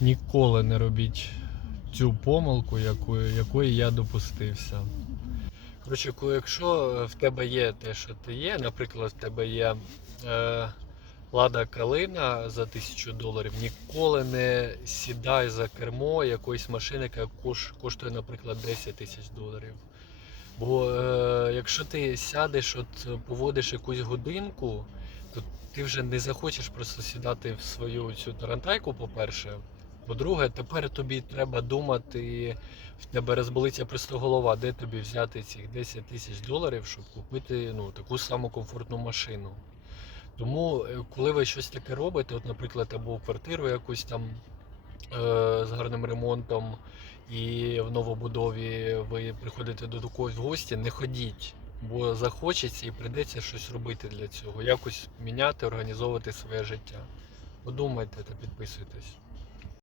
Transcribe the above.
ніколи не робіть цю помилку, якої, якої я допустився. Коротше, якщо в тебе є те, що ти є, наприклад, в тебе є е, лада калина за тисячу доларів, ніколи не сідай за кермо якоїсь машини, яка коштує, наприклад, 10 тисяч доларів. Бо е, якщо ти сядеш, от поводиш якусь годинку, то ти вже не захочеш просто сідати в свою цю тарантайку, по-перше. По-друге, тепер тобі треба думати, в тебе розболиться просто голова, де тобі взяти цих 10 тисяч доларів, щоб купити ну, таку саму комфортну машину. Тому, е, коли ви щось таке робите, от, наприклад, або квартиру якусь там е, з гарним ремонтом, і в новобудові ви приходите до когось в гості, не ходіть, бо захочеться і прийдеться щось робити для цього, якось міняти, організовувати своє життя. Подумайте та підписуйтесь.